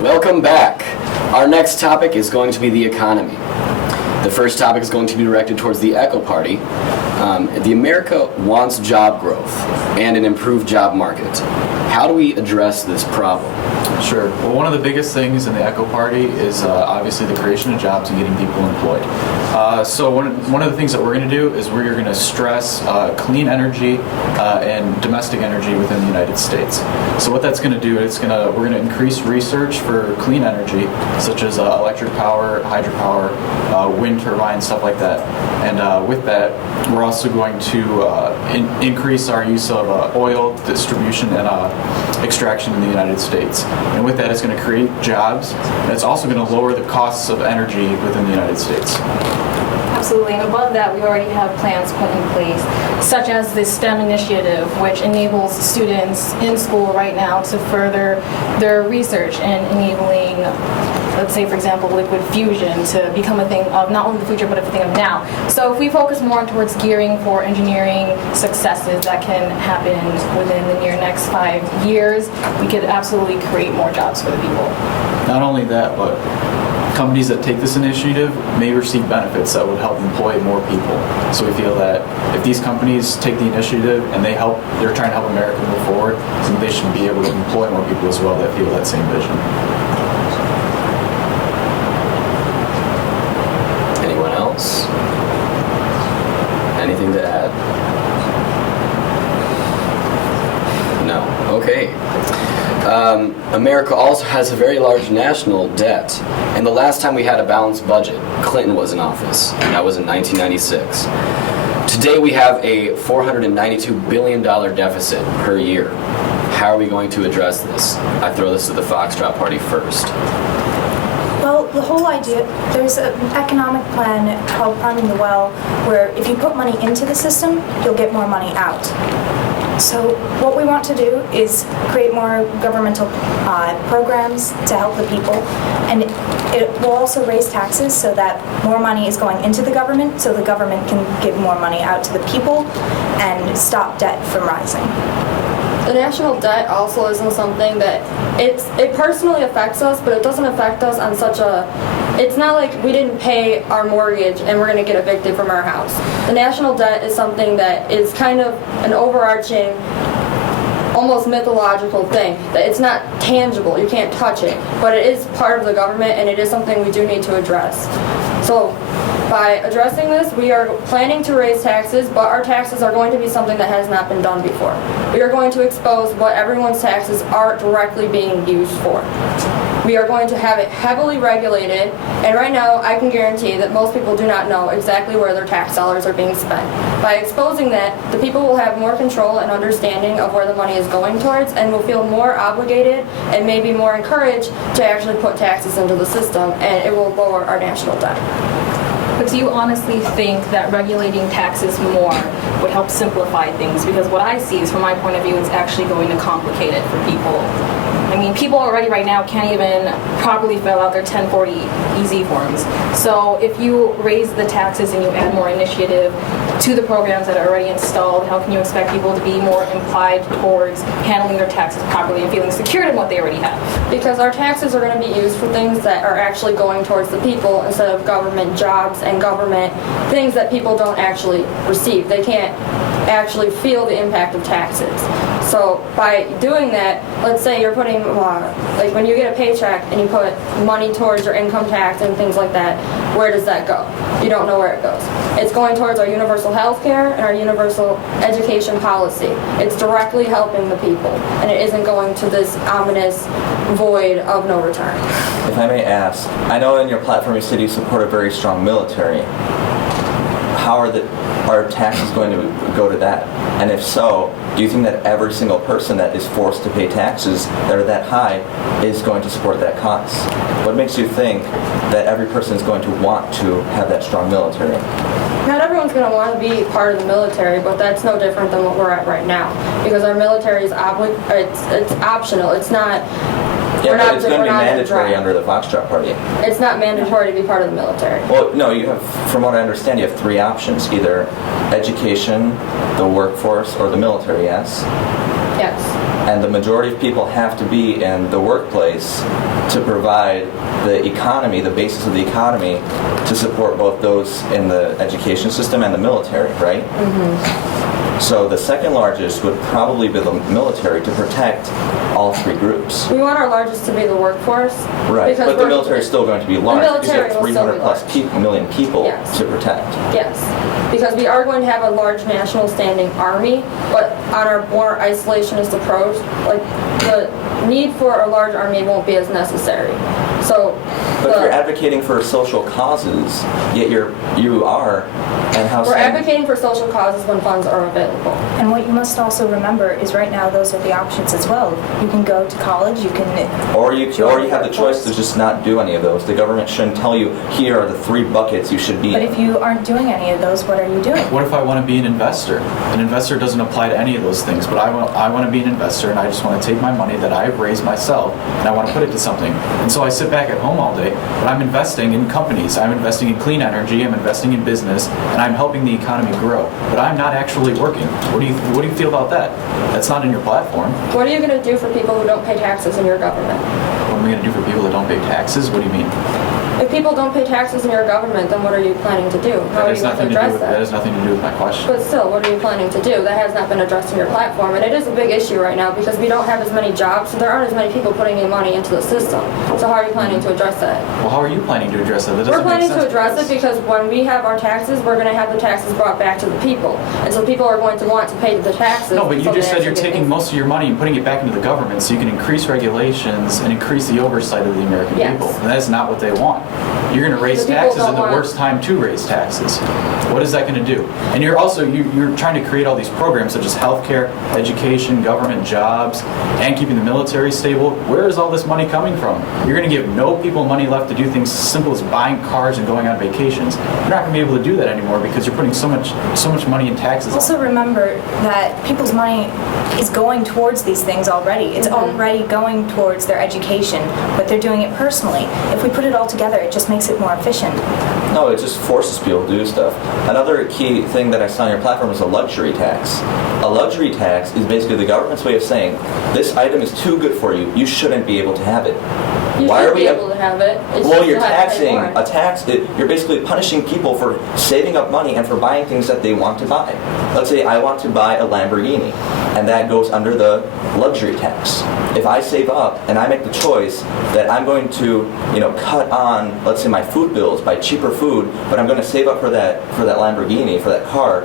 Welcome back. Our next topic is going to be the economy. The first topic is going to be directed towards the Echo Party. The America wants job growth and an improved job market. How do we address this problem? Sure. Well, one of the biggest things in the Echo Party is obviously the creation of jobs and getting people employed. So one of the things that we're going to do is we're going to stress clean energy and domestic energy within the United States. So what that's going to do is we're going to increase research for clean energy, such as electric power, hydropower, wind turbines, stuff like that. And with that, we're also going to increase our use of oil distribution and extraction in the United States. And with that, it's going to create jobs, and it's also going to lower the costs of energy within the United States. Absolutely, and above that, we already have plans put in place, such as the STEM initiative, which enables students in school right now to further their research and enabling, let's say, for example, liquid fusion to become a thing of not only the future, but a thing of now. So if we focus more towards gearing for engineering successes that can happen within the near next 5 years, we could absolutely create more jobs for the people. Not only that, but companies that take this initiative may receive benefits that would help employ more people. So we feel that if these companies take the initiative and they're trying to help America move forward, so they should be able to employ more people as well that feel that same vision. Anyone else? Anything to add? No. Okay. America also has a very large national debt, and the last time we had a balanced budget, Clinton was in office, and that was in 1996. Today we have a $492 billion deficit per year. How are we going to address this? I throw this to the Foxtrot Party first. Well, the whole idea, there's an economic plan called Priming the Well, where if you put money into the system, you'll get more money out. So what we want to do is create more governmental programs to help the people, and it will also raise taxes so that more money is going into the government, so the government can give more money out to the people and stop debt from rising. The national debt also isn't something that it personally affects us, but it doesn't affect us on such a. It's not like we didn't pay our mortgage and we're going to get evicted from our house. The national debt is something that is kind of an overarching, almost mythological thing. That it's not tangible, you can't touch it, but it is part of the government and it is something we do need to address. So by addressing this, we are planning to raise taxes, but our taxes are going to be something that has not been done before. We are going to expose what everyone's taxes are directly being used for. We are going to have it heavily regulated, and right now I can guarantee that most people do not know exactly where their tax dollars are being spent. By exposing that, the people will have more control and understanding of where the money is going towards and will feel more obligated and maybe more encouraged to actually put taxes into the system, and it will lower our national debt. But do you honestly think that regulating taxes more would help simplify things? Because what I see is, from my point of view, it's actually going to complicate it for people. I mean, people already right now can't even properly fill out their 1040 EZ forms. So if you raise the taxes and you add more initiative to the programs that are already installed, how can you expect people to be more implied towards handling their taxes properly and feeling secured in what they already have? Because our taxes are going to be used for things that are actually going towards the people instead of government jobs and government things that people don't actually receive. They can't actually feel the impact of taxes. So by doing that, let's say you're putting, like when you get a paycheck and you put money towards your income tax and things like that, where does that go? You don't know where it goes. It's going towards our universal health care and our universal education policy. It's directly helping the people, and it isn't going to this ominous void of no return. If I may ask, I know in your platform you said you support a very strong military. How are taxes going to go to that? And if so, do you think that every single person that is forced to pay taxes that are that high is going to support that cost? What makes you think that every person is going to want to have that strong military? Not everyone's going to want to be part of the military, but that's no different than what we're at right now. Because our military is it's optional. It's not. Yeah, but it's going to be mandatory under the Foxtrot Party. It's not mandatory to be part of the military. Well, no, you have, from what I understand, you have three options: either education, the workforce, or the military. Yes. Yes. And the majority of people have to be in the workplace to provide the economy, the basis of the economy, to support both those in the education system and the military, right? So the second largest would probably be the military to protect all three groups. We want our largest to be the workforce. Right, because but the we're- military is still going to be large because you military have will still be 300 plus large. million people Yes. to protect. Yes, because we are going to have a large national standing army, but on our more isolationist approach, like the need for a large army won't be as necessary. So, But if you're advocating for social causes, yet you are, and how we're saying- advocating for social causes when funds are available. And what you must also remember is right now those are the options as well. You can go to college, you can Or you join have the choice workforce. to just not do any of those. The government shouldn't tell you, here are the 3 buckets you should be But in. if you aren't doing any of those, what are you doing? What if I want to be an investor? An investor doesn't apply to any of those things, but I want to be an investor and I just want to take my money that I've raised myself and I want to put it to something. And so I sit back at home all day, but I'm investing in companies, I'm investing in clean energy, I'm investing in business, and I'm helping the economy grow. But I'm not actually working. What do you feel about that? That's not in your platform. What are you going to do for people who don't pay taxes in your government? What am I going to do for people that don't pay taxes? What do you mean? If people don't pay taxes in your government, then what are you planning to do? How That are has you going to nothing to do address with that has nothing to do with my question. But still, what are you planning to do? That has not been addressed in your platform, and it is a big issue right now because we don't have as many jobs, so there aren't as many people putting in money into the system. So how are you planning to address that? Well, how are you planning to address that? That doesn't We're planning make to sense address it because when we have our taxes, we're going to have the taxes brought back to the people. And so people are going to want to pay the taxes. No, but you so just they said you're actually get taking things. most of your money and putting it back into the government so you can increase regulations and increase the oversight of the American Yes. people. And that is not what they want. You're going to raise The people taxes don't in the want- worst time to raise taxes. What is that going to do? And you're also, you're trying to create all these programs such as healthcare, education, government jobs, and keeping the military stable. Where is all this money coming from? You're going to give no people money left to do things as simple as buying cars and going on vacations. You're not going to be able to do that anymore because you're putting so much money in taxes. Also remember that people's money is going towards these things already. It's already going towards their education, but they're doing it personally. If we put it all together, it just makes it more efficient. No, it just forces people to do stuff. Another key thing that I saw on your platform is a luxury tax. A luxury tax is basically the government's way of saying, this item is too good for you, you shouldn't be able to have it. You Why should are be we able to have it. It's Well, just you're you have to pay taxing more. you're basically punishing people for saving up money and for buying things that they want to buy. Let's say I want to buy a Lamborghini, and that goes under the luxury tax. If I save up and I make the choice that I'm going to, cut on, let's say, my food bills, buy cheaper food, but I'm going to save up for that Lamborghini, for that car,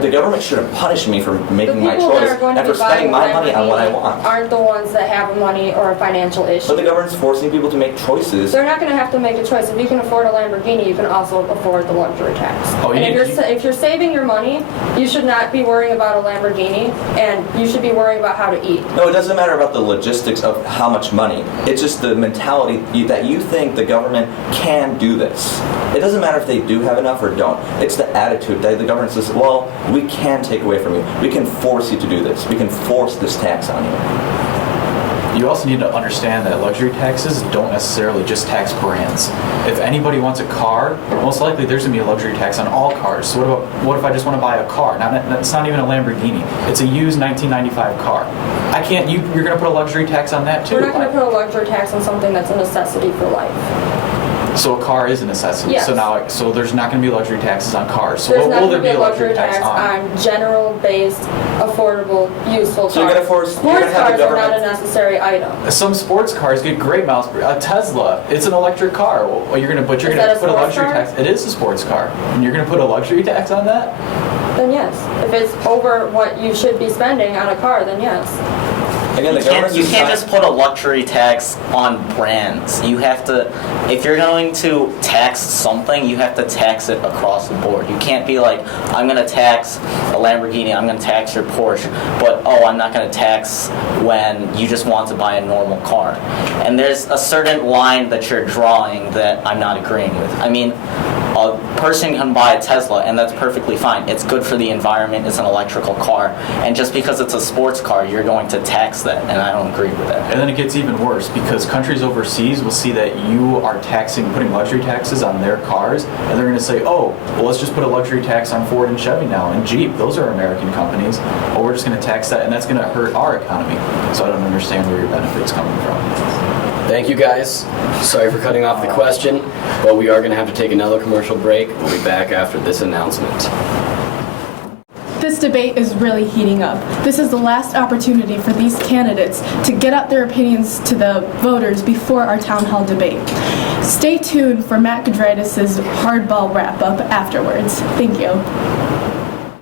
the government shouldn't punish me for The making my people that choice are going to and for be buying spending my money on what I Lamborghini want. aren't the ones that have money or a financial issue. But the government's forcing people to make choices. They're not going to have to make a choice. If you can afford a Lamborghini, you can also afford the luxury tax. Oh, you and need- if you're saving your money, you should not be worrying about a Lamborghini, and you should be worrying about how to eat. No, it doesn't matter about the logistics of how much money. It's just the mentality that you think the government can do this. It doesn't matter if they do have enough or don't. It's the attitude that the government says, well, we can take away from you. We can force you to do this. We can force this tax on you. You also need to understand that luxury taxes don't necessarily just tax brands. If anybody wants a car, most likely there's going to be a luxury tax on all cars. So what if I just want to buy a car? Now, it's not even a Lamborghini. It's a used 1995 car. You're going to put a luxury tax on that too. We're not going to put a luxury tax on something that's a necessity for life. So a car is a necessity. Yes. So there's not going to be luxury taxes on cars. So There's what not will going there to be a luxury tax on? on general-based, affordable, useful So you're cars. gonna force- you're Sports gonna have the cars are not a government- necessary item. Some sports cars get great miles per. A Tesla, it's an electric car. Well, you're going to Is that a put a sports luxury car? tax. It is a sports car, and you're going to put a luxury tax on that. Then yes. If it's over what you should be spending on a car, then yes. Again, the You can't, government's you can't not- just put a luxury tax on brands. You have to, if you're going to tax something, you have to tax it across the board. You can't be like, I'm going to tax a Lamborghini, I'm going to tax your Porsche, but I'm not going to tax when you just want to buy a normal car. And there's a certain line that you're drawing that I'm not agreeing with. I mean, a person can buy a Tesla, and that's perfectly fine. It's good for the environment. It's an electrical car. And just because it's a sports car, you're going to tax that, and I don't agree with that. And then it gets even worse because countries overseas will see that you are putting luxury taxes on their cars, and they're going to say, oh, well, let's just put a luxury tax on Ford and Chevy now, and Jeep. Those are American companies. Well, we're just going to tax that, and that's going to hurt our economy. So I don't understand where your benefit's coming from. Thank you guys. Sorry for cutting off the question, but we are going to have to take another commercial break. We'll be back after this announcement. This debate is really heating up. This is the last opportunity for these candidates to get out their opinions to the voters before our town hall debate. Stay tuned for Matt Gudritis' hardball wrap-up afterwards. Thank you.